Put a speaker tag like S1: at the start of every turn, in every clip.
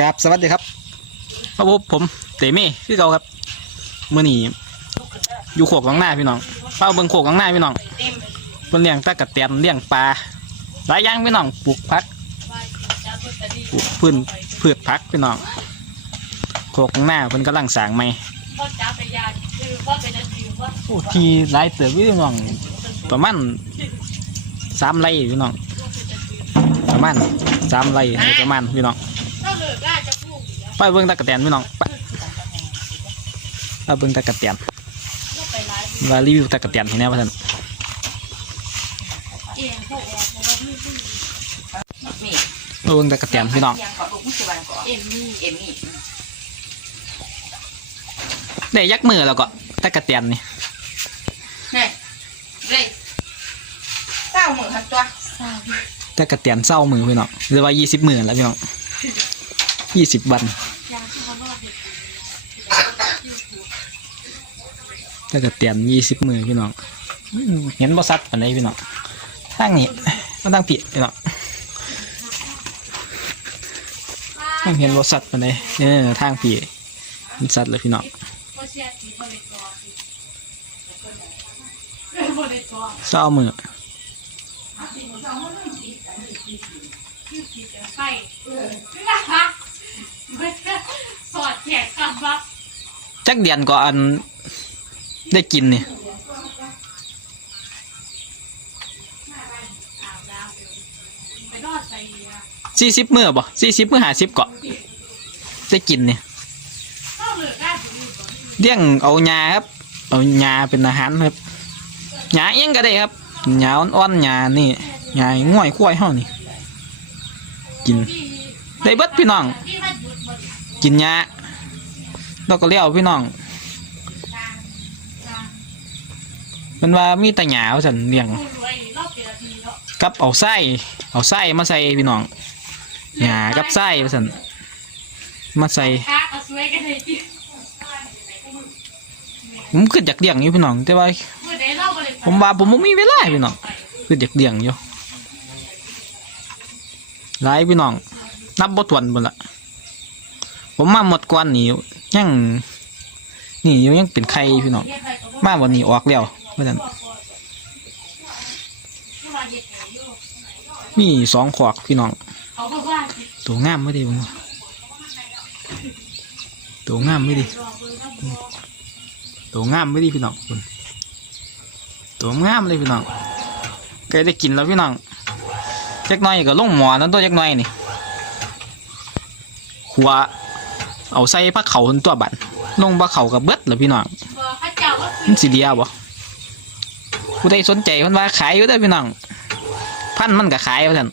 S1: ครับสวัสดีครับครับผมผมเตมี่พี่เก่าครับมื่อนี้อยู่โขกหลังหน้าพี่น้องเป้าเบิงโขกหลังหน้าพี่น้องเพิ่นเลี้ยงตะกะเตียนเลี้ยงปลาหลายอย่างพี่น้องปลูกผักปลูกพืชพืชผักพี่น้องโขกหลังหน้าเพิ่นกำลังสางใหม่
S2: พ่อจ้าไปยาคือพ่อเป็นอาชีพว่า
S1: โอ้ทีหลายเติบพี่น้องประมาณสามไร่พี่น้องประมาณสามไร่ประมาณพี่น้อง
S2: ไป
S1: เบิ่งตะกะเตียนพี่น้องไปไปเบิ่งตะกะเตียน
S2: ก็ไปไลฟ์
S1: ว่ารีวิวตะกะเตียนให้แน่ว่าท่าน
S2: เองพวกเราเพราะว่าพี่ผู้หญิง
S3: นี่
S1: มาเบิ่งตะกะเตียนพี่น้อง
S3: ยังขอลูกมุสวันก่อน
S2: เอ็มมี่
S3: เอ็มมี่
S1: ได้ยักมือแล้วก็ตะกะเตียนนี่
S3: นี่เลยเต้ามือหักตัว
S2: สาว
S1: ตะกะเตียนเศร้ามือพี่น้องหรือว่ายี่สิบมือแล้วพี่น้องยี่สิบวัน ตะกะเตียนยี่สิบมือพี่น้องอืมเห็นบ่ซัดปานใดพี่น้องทางนี้มันตั้งผิดพี่น้องทางเห็นบ่ซัดปานใดเออทางพี่มันซัดเลยพี่น้อง
S2: ก็เชียร์ทีบริกรบริกร
S1: เศร้ามือ
S2: คือผิดจะใส่นะคะสอดแขกกลับบัก
S1: จักเดียนก็อัน ได้กินนี่
S2: ย
S1: สี่สิบมือบ่สี่สิบมือหาสิบก็ได้กินเนี่
S2: ถ้าเลี้
S1: ยงเอาหญ้าครับ เอาหญ้าเป็นอาหารครับหญ้าเองก็ได้ครับหญ้าอ่อนๆหญ้านี่หญ้าง่อยควายเฮานี่ กิน ได้เบิดพี่น้อง กินหญ้าแล้วก็เลี้ยวพี่น้อง
S2: การการ
S1: มันว่ามีแต่หญ้าว่าซั่นเลี้ยงกับเอาไส้เอาไส้มาใส่พี่น้องหญ้ากับไส้ว่าซั่นมาใส่ผมคืออยากเลี้ยงอยู่พี่น้องแต่ว่า
S2: เมื่า
S1: ผมว่าผมบ่มีเวลาพี่น้องคืออยากเลี้ยงอยู่หลายพี่น้อง นับบ่ถ้วนเบิ่ละผมมาหมดก่อนนี่ยังนี่ยังเป็นไข่พี่น้องมาวันนี้ออกแล้ว เพราะฉะนั้นมีสองขอกพี่น้อง ตัวงามไม่ดีผมว่าตัวงามไม่ดีตัวงามไม่ดีพี่น้องคุณตัวงามเลยพี่น้องใกล้ได้กินแล้วพี่น้องจักน่อยก็ลงหมอนั่นตัวจักน่อยนี่หัวเอาใส่ผักเขาทั้งตัวบัดลงผักเขากับเบิดแล้วพี่น้องมั
S2: น
S1: สิเดียบ่ ผู้ใดสนใจเพิ่นว่าขายอยู่เด้พี่น้องพันมันก็ขายว่าซั่น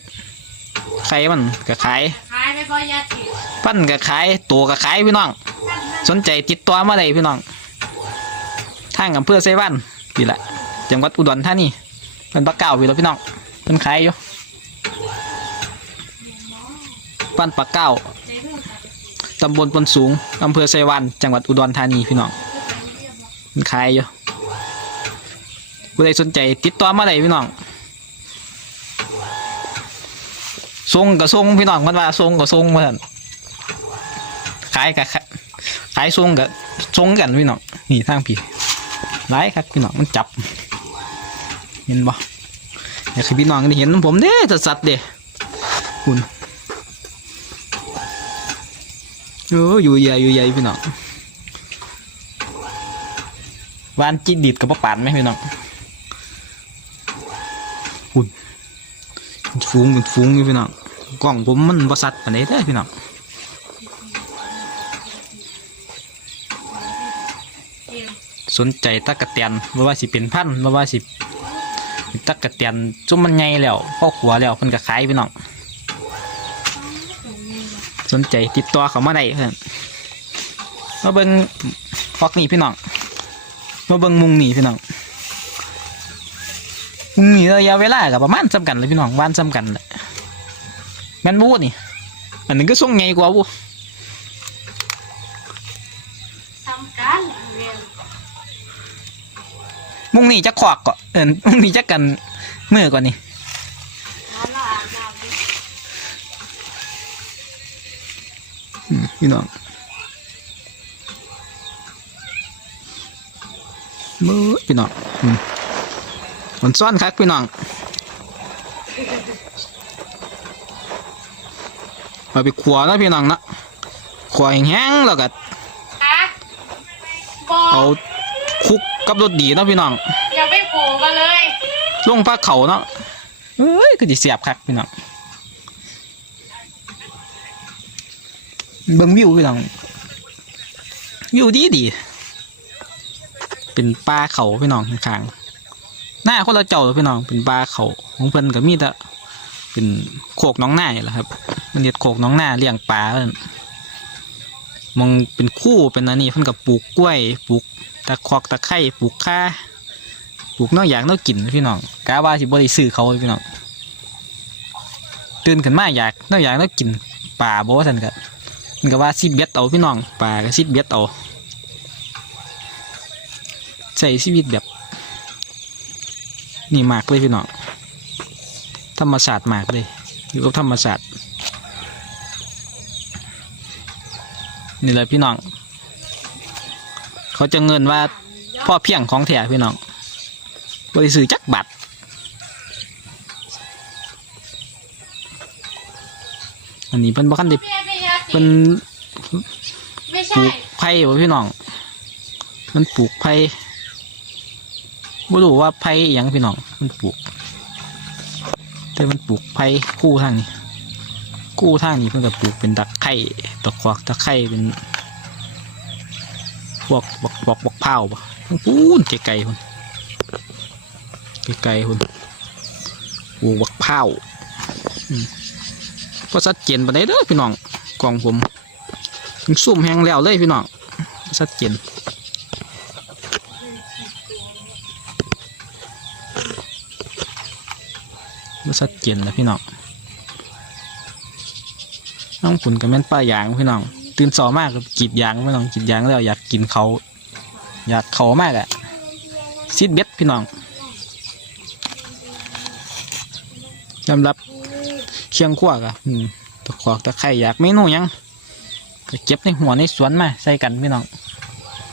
S1: ไข่มันก็ขาย
S2: ขายไม่พอยาติด
S1: ปั้นก็ขายตัวก็ขายพี่น้อง สนใจติดต่อมาได้พี่น้องทางอำเภอไซวันนี่แหละจังหวัดอุดรธานีเป็นปลาเก้าพี่น้อพี่น้องเป็นขายอยู่ปั้นปลาเก้า
S2: ในเรื่องกา
S1: ตำบลปนสูงอำเภอไซวัน จังหวัดอุดรธานีพี่น้องเป็นขายอยู่ ผู้ใดสนใจติดต่อมาได้พี่น้องส่งกับส่งพี่น้องมันว่าส่งกับส่งมาสั่นขายกับขายทรงกับทรงกันพี่น้องนี่ทางพี่หลายครับพี่น้องมันจับ เห็นบ่อยากให้พี่น้องได้เห็นผมเด้จะสัตว์เด้คุณโอ้อยู่ใหญ่อยู่ใหญ่พี่น้องวานจิตดิดกับปปานไหมพี่น้องคุณมัน ฟุ้งมันฟุ้งอยู่พี่น้องกล้องผมมันบสัตอันไหนเด้พี่น้องสนใจตะกะเตียนบ่ว่าสิเป็นพันธุ์บ่ว่าสิตะกะเตียนจุ่มมันใหญ่แล้วพ่อขัวแล้วเพิ่นก็ขายพี่น้องสนใจติดต่อเขามาได้เพิ่นมาเบิ่งฟอกนี่พี่น้องมาเบิ่งมุงนี่พี่น้อง นี่ระยะเวลาก็ประมาณซ้ำกันเลยพี่น้องวานซ้ำกันแหละแม่นบูนี่ อันนึงก็ส่งใหญ่กว่าบู
S2: ทำการเรียน
S1: มุงนี่จะขวากก็เอิ้นมุงนี่จะกันมือก่อนนี่
S2: นอนละอาบน้ำดิ
S1: อืมพี่น้องมือพี่น้องอื มมันซ่อนคักพี่น้องเอาไปขัวแล้วพี่น้องเนาะขัวแห้งๆแล้วก็
S2: อะบอ
S1: เอาคลุกกับรสดีเนาะพี่น้อง
S2: อย่าไปโผล่กันเลย
S1: ลงปลาเขาเนาะเอ้ยก็จะเสียบคักพี่น้องเบิ่งวิวพี่น้องวิวดีดีเป็นปลาเขาพี่น้องข้างๆ หน้าคนละเจ้าเลยพี่น้องเป็นปลาเขาของเพิ่นก็มีแต่เป็นโขกน้องหน้านี่แหละครับ มันเรียกโขกน้องหน้าเลี้ยงปลาเพิ่นมองเป็นคู่เป็นอันนี้เพิ่นกับปลูกกล้วยปลูกตะคอกตะไคร้ปลูกข่าปลูกเนอกอยากเนอกกินพี่น้องกาว่าสิบ่ได้ซื้อเขาพี่น้องตื่นขึ้นมาอยากเนอกอยากเนอกกินป่าบ่ว่าซั่นก็มันก็ว่าสิเบ็ดเอาพี่น้องป่าก็สิเบ็ดเอาใช้ชีวิตแบบ นี่มากเลยพี่น้องธรรมชาติมากเลยอยู่กับธรรมชาตินี่แหละพี่น้อง เขาจะเงินว่าพ่อเพียงของแท้พี่น้องบริสุทธิ์จักบัตรอันนี้เพิ่นบ่คันได้
S2: เพี่พี่ยา
S1: เพิ่
S2: ติ
S1: น
S2: ไม่
S1: ป
S2: ใช่
S1: ลูกไผ่บ่พี่น้อง มันปลูกไผ่ บ่รู้ว่าไผ่อิหยังพี่น้องมันปลูกแต่มันปลูกไผ่คู่ทางนี้คู่ทางนี้เพิ่นก็ปลูกเป็นตะไคร้ตะควักตะไคร้เป็นพวกบกบกบกเผาวบ่ปูนไกลๆพุ่นไกลๆคุณโอ้วักเผาก็ชัดเจนไปได้เด้อพี่น้องกล่องผมซุ่มแห้งแล้วเลยพี่น้องชัดเจน ว่าชัดเจนแล้วพี่น้องน้องขุนกับแม่นป้ายางพี่น้อง ตื่นสอมากกับกีดยางพี่น้องกีดยางแล้วอยากกินเขา อยากเขามากอะซิดเบ็ดพี่น้องสำหรับเชียงขั้วกะอืมตะขอกตะไคร่อยากเมนูหยังก็เก็บในหัวในสวนมาใส่กันพี่น้อง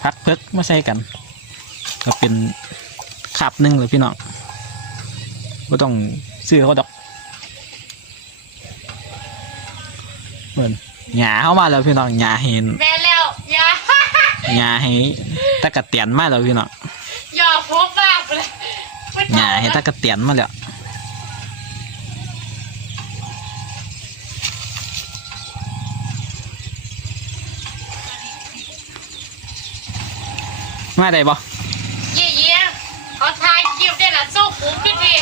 S1: พักเพิกมาใส่กัน ก็เป็นขับหนึ่งเลยพี่น้องก็ต้องซื้อเขาดอกเหมือนหยาเข้ามาแล้วพี่น้องหยาเห็น
S2: แม่แล้วอย่า
S1: หยาให้ตะกะเตียนมาแล้วพี่น้อง
S2: อย่าพบบ้าไปเลยไม่
S1: หยาให้ตะกะเตียนมาแล้วมาได้บ่
S2: เยี่ยเยี่ยเขาทายคิวได้ละสู้ปุ๊บพี่ดี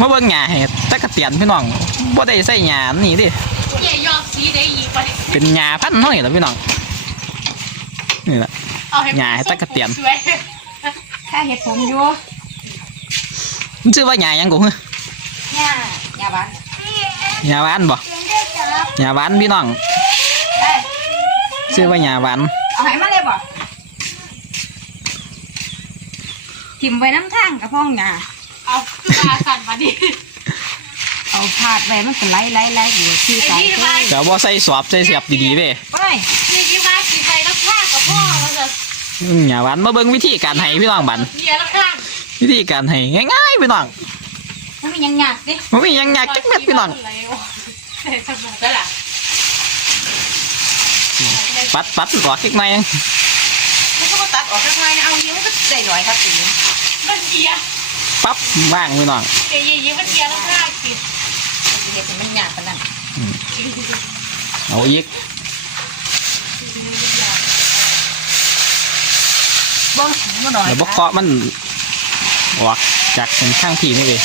S1: มาเบิ่งหญ้าให้ตะกะเตียนพี่น้องบ่ได้ใส่หญ้าอันนี่ดิ
S2: เยี่ยยอมสีได้อีกไป
S1: เป็นหญ้าพันธุ์น้อยล่ะพี่น้องนี่ล่ะ
S2: เอาให้
S1: หญ้าให้ตะกะเตียน
S2: สวย
S3: ถ้าเห็ดผมอยู่
S1: มันชื่อว่าหญ้าหยังกู
S3: เนี่ยยาบ้าน
S1: หญ้าหวานบ่หญ้าหวานพี่น้อง
S3: ได้
S1: ชื่อว่าหญ้าหวาน
S3: เอาให้มาเลยบ่ทิมไว้น้ำทางกับพ่องหยา
S2: เอาคือมาสั่นมาดิ
S3: เอาพาดไว้มันก็ไหลไหลไหลอยู่ที่สาย
S2: ไอ้นี่
S3: เค
S2: มา
S3: ย
S1: เดี๋ยวบ่ใส่สอบใส่เสียบดีๆเว้ย
S3: ไป
S2: นี่ยี่มาสีใส่แล้วข้ากับพ่อมาจะ
S1: อืมหญ้าหวานมาเบิ่งวิธีการให้พี่น้องบัด
S2: เยี่ยแล้วข้าง
S1: วิธีการให้ง่ายๆพี่น้อง
S3: มันมีหยังหยาดดิ
S1: บ่มีหยังยากจักเม็ดพี่น้อง
S2: ใส่สมองก็ล่ะ
S1: ปัดปัดออกเล็กน้อย
S3: มันก็ตัดออกข้างในนะเอาเยอะมันก็ได้หน่อยครับสิ
S2: มันเยี่ย
S1: ปั๊บว่างพี่น้อง
S2: เยี่ยเยี่ยมันเยี่ยแล้วข้างสิ
S3: เห็ดให้มันหยาดปานนั้น
S1: เอาอีก
S3: เบ้งมันหน่อย
S1: เดี๋ยวบ่เคาะมันออกจากเป็นข้างที่นี่เลย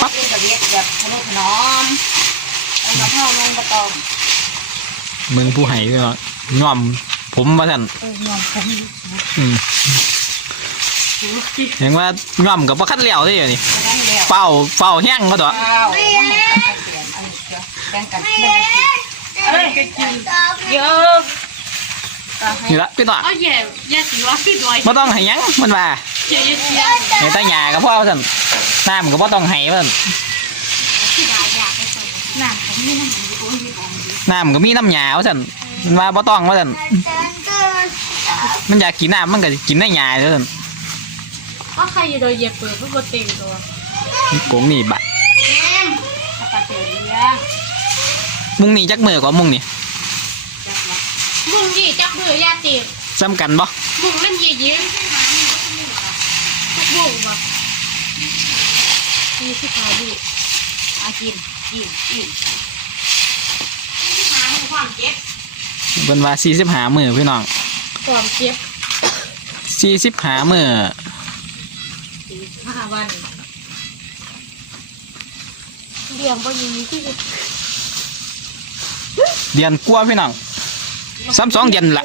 S3: ปั๊บกระเวียดแบบขนมน้อมเอามาพ่อมันก็ต้อง
S1: เมืองผู้ให้พี่น้องย่อมผมมาสั่น
S3: เออยอมผม
S1: อืม เห็นว่าย่อมกับว่าคัดเหลียวได้อยู่นี่
S3: แบ่งแล้ว
S1: เฝ้าเฝ้าแห้งก็ตัว
S3: ข้าวแบ่งกันแบ่งกันเอ้ยเยอะ
S1: นี่ละพี่น้อง
S2: เอาเยี่ยเยี่ยสีว่าพี่ด้วย
S1: บ่ต้องให้หยังมันว่า
S2: เยี่ยเยี่ยเยี่ย
S1: ให้แตาหยากับพ่อสั่นน้ำก็บ่ต้องให้มัน
S2: ที่หายอยากไปส่ง
S3: น้ำของนี่น้ำมันอยู่โอ้ยของดี
S1: น้ำก็มีน้ำหยาว่าสั่นมันว่าบ่ต้องว่าสั่นมันอยากกินน้ำมันก็กินได้หยาว่าสั่น
S2: ก็ใครอยู่โดยเหยียบเปิดเพื่อเต็มตัว
S1: โกงนี่บะ
S3: สปาเตเลีย
S1: มุงนี่จักมือกว่ามุงนี่
S3: จับละ
S2: มึงยี่จับมือยาตีบ
S1: ซ้ำกันบ่
S2: มึงมันยี่ยิ้มทุกบุ้งบ่มีสิขาบุ
S3: อากินกินกิน
S2: หาความเจ็บ
S1: เพิ่นว่าสี่สิบหามือพี่น้อง
S2: ความเจ็บ
S1: สี่สิบหามือ
S2: ห้าวันเลี้ยงบ่ยิงที่
S1: เดือนกลัวาพี่น้องซ้ำสองเดือนละ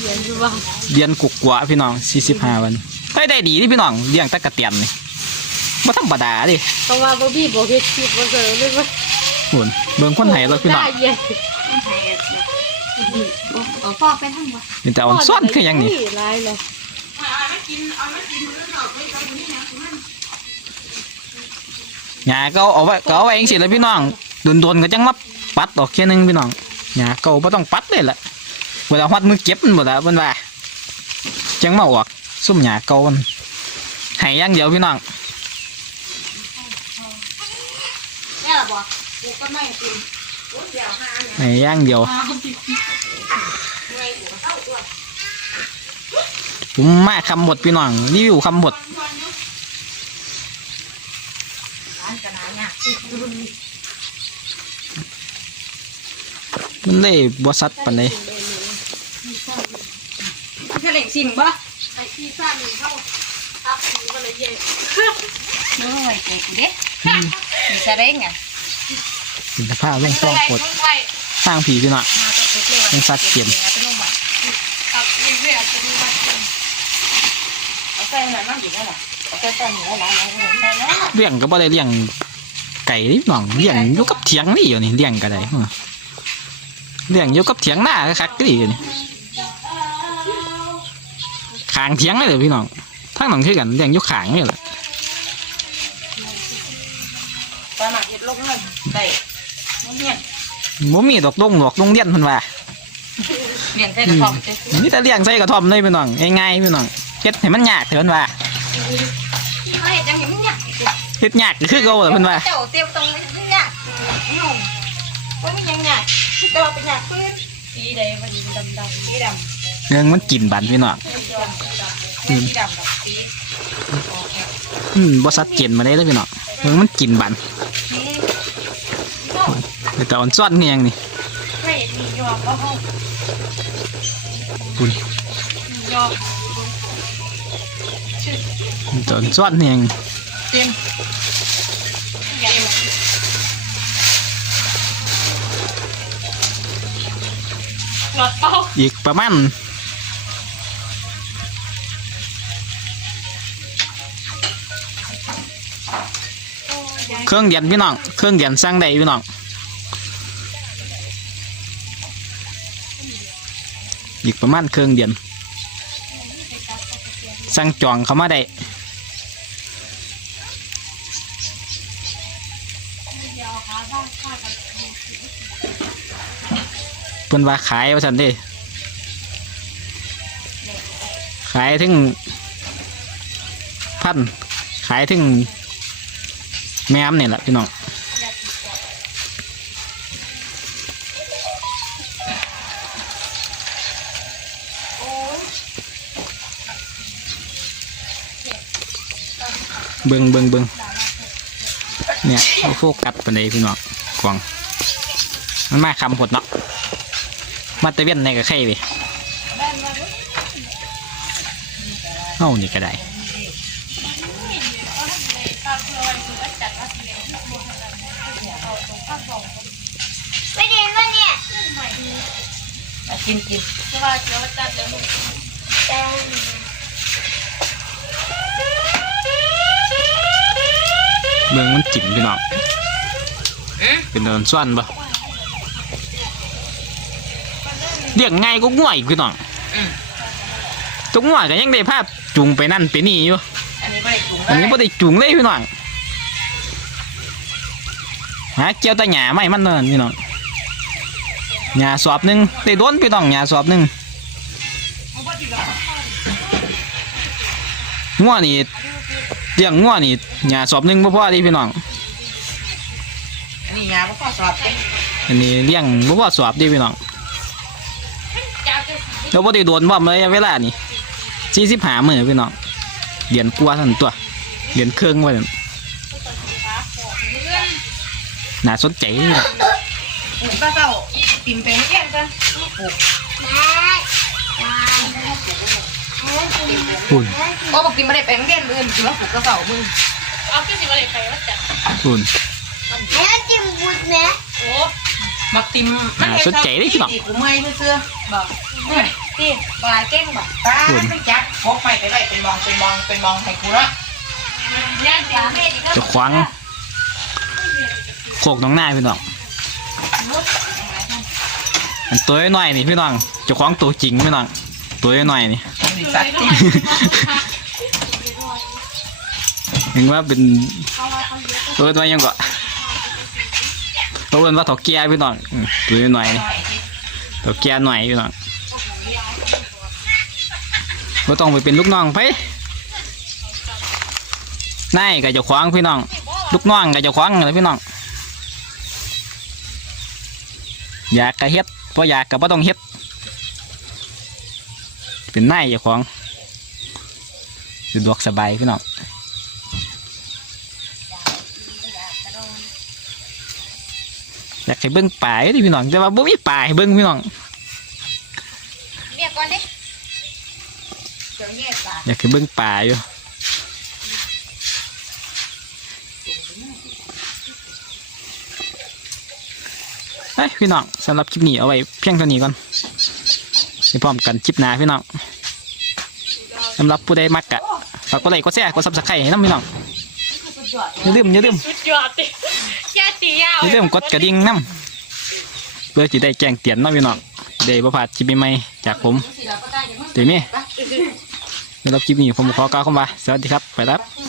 S2: เลี้ยงอยู่ว่า
S1: เดือนกุกกว่าพี่น้องสี่สิบห้าวันได้ได้ดีที่พี่น้องเลี้ยงตะกะเตียนนี่บ่ธรรมดาดิ
S2: เพราะว่าบ่บี้บ่เฮ็ดคลิปบ่เจอเลยว่า
S1: หุ่นเบิ่งคนไห้แล้วพี่น้อง
S2: ได้เย็น
S3: ต้องให้เออพ่อไปทำวะ
S1: เป็นแต่อ่อนซ้อนคือหยังนี่
S2: หลายเลย
S1: หญ้าก็เอาไว้ก็เอาไว้เองสิแหล้วพี่น้องโดนๆก็จังมาปัดออกแค่นึงพี่น้องหญ้าเก่าบ่ต้องปัดเลยล่ะเวลาฮอดมือเก็บมันบ่ล่ะเพิ่นว่าจังมาออกซุ่มหญ้าเก่ามันให้อย่างเดียวพี่น้อง
S3: แม่ละบ่กูก็ไม่กิน
S1: ให้อย่างเดียว ผมมาคำบทพี่น้องรีวิวคำบท
S3: ร้านกระนาเนี่ย
S1: มันเลยบ่สัตว์ปานใด
S3: เฉลงสิ่งบ่
S2: ไอ้ที่ซ่าหนึ่งเท่าตับหูก็เลยเย็น
S3: โอ้ยเจ๊กูเด้มีเฉลงอะ
S1: สินผ้าลงช่องกดสร้างผีพี่น้อง
S3: มาตกเล็ก
S1: มันสัตว์เปลี่ยน
S3: อัตโนมัติ
S2: ตับอีเวียจะดูว่า
S3: เอาใส่หน่อยมั่งอยู่ได้หรอเอาใส่ใส่หน่อยหลายหลายหลายใส่แล้ว
S1: เลี้ยงก็บ่ได้เลี้ยงไก่นี่พี่น้องเลี้ยงอยู่กับเถียงนี่อยู่นี่เลี้ยงก็ได้เออเลี้ยงอยู่กับเถียงหน้าคักๆนี่อยู่นี่ขางเถียงเลยเด้อพี่น้องทั้งหนังคือกันเลี้ยงอยู่ขางนี่แหละ
S3: ปลาหมักเห็ดลงเงินได้น้องเงี้ย
S1: บ่มีดอกดงดอกโรงเรียนเพิ่นว่า
S3: เลี้ยงใส่กระเพาะเจ๊
S1: มีแต่เลี้ยงใส่กระท่อมเลยพี่น้องง่ายๆพี่น้อง เฮ็ดให้มันยากเถอะเพิ่นว่า
S3: เขาเห็ดยังเห็นมึงเนี่ย
S1: เฮ็ดยากก็คือเก่าแหละเพิ่นว่า
S3: เจ้าเตรียมตรงนี้เนี่ยงงว่ามียังไงตัวเป็นหยาพื้นสีใดมันดำดำสีดำ
S1: เรื่องมันกินบันพี่น้อง
S3: สีดำแบบสี
S1: อืมบ่ชัดเจนมาได้เลยพี่น้องเรื่องมันกินบัน
S3: นี่
S1: แต่อ่อนซ้อนเนี่ยงนี่
S3: ไม่มียอมก็ห้อง
S1: คุณ
S3: ยอม
S1: แต่อ่อนซ้อนเนี่ยง
S3: เต็มใหญ่
S2: หลอดเสั่
S1: งจองเขามาได้เพิ่นว่าขายว่าซั่นด้ขายถึงพันขายถึงแม่มเนี่ยแหละพี่น้อง เบิงเบิงเบิงเนี่ยเอาโฟกัสไปเลยพี่น้องกวางมันมาคำผดเนาะมาตะเวียนในกับไข่ไปเอ้านี่ก็ได้
S2: ไม่เรียนว่าเนี่ย
S3: กินกิน
S2: สวัสดีวันจันทร์เดี๋ยวมึงแต้ว
S1: เมืองมันจิ้มพี่น้องเป็นเดินส่วนปะเรียกง่ายก็ง่วยพี่น้องตัวง่วยก็ยังได้ภาพจูงไปนั่นไปนี่อยู่
S3: อันนี้ไม่ได้ถุง
S1: อันนี้ไ่ได้จูงเลยพี่น้องหาเกี่ยวแตะหญ้าไม่มันเนินพี่น้องหญ้าสอบหนึงได้โดนพี่น้องหญ้าสอบหนึงงัวนี่ เลี้ยงงัวนี่หญ้าสอบหนึงบ่พอดีพี่น้อง
S3: อันนี้ยาบ่พอสอบเต็ม
S1: อันนี้เลี้ยงบ่พอสอบดีพี่น้อง
S2: จับจะ
S1: แล้วบ่ได้โดนบ่มเลยเวลานี่สี่สิบห้ามื้อพี่น้องเดือนกว่าเท่านั้นตัวเดือนครึ่งว่าซั่นน่าสนใจนี่ล่ะ
S3: ปลูกก็เศร้าติ่มไปเลี้ยงกันปลูก
S1: คุณ
S3: ก็บอกติ่มไม่ได้ไปโรงเรียนอื่นถือว่าปลูกก็เศร้ามึง
S2: เอาขึ้นสิมาเลยไปว่าจับ
S1: คุณ
S4: แล้วจิ้มบุญแม่
S2: โอ้
S3: มักติมมันเห็น
S1: สนใจได้พี่น้อง
S3: กูเมื่อยเสื้อบอกเฮ้ยตีปลาเก้งบอกปลาไม่จักพกไปไปไว้เป็นมองเป็นมองเป็นมองให้กูละ
S1: จะขวางโคกน้องหน้าพี่น้องอันตัวน้อยนี่พี่น้องจะขวางตัวจริงพี่น้องตัวน้อยๆ นี่
S3: สัตว์จริง
S1: เห็นว่าเป็นตัวน้อยยังก็ตัวเป็นว่าถกเกียพี่น้องตัวหน้อยๆนี่ถกเกียหน่อยพี่น้องก็ต้องไปเป็นลูกน้องไปนายกับเจ้าขวางพี่น้อง ลูกน้องกับเจ้าขวางเลยพี่น้อง อยากกะเฮ็ดพออยากกะบ่ต้องเฮ็ด เป็นนายเจ้าของสะดวกสบายพี่น้องอยากให้เบิ่งป่าอยู่ดิพี่น้องแต่ว่าบ่มีป่าให้เบิ่งพี่น้อง
S3: เรียกก่อนดิเดี๋ยวแยกปลา
S1: อยากให้เบิ่งป่าอยู่เฮ้ยพี่น้องสำหรับคลิปนี้เอาไว้เพียงเท่านี้ก่อน ไปพร้อมกันคลิปหน้าพี่น้องสำหรับผู้ใดมักกะฝากกดไลค์กดแชร์กดซับสไครต์ให้น้ำพี่น้องอย่าลืมอย่าลืม
S2: สุดยอดติแค่ตียาว
S1: อย่าลืมกดกระดิ่งน้ำเพื่อจะได้แจ้งเตือนเน้องพี่น้องได้ประพลาดคลิปใหม่ๆจากผมเดี๋ยวนี้สำหรับคลิปนี้ผมขอกล่าวคำว่าสวัสดีครับไปแล้ว
S3: อื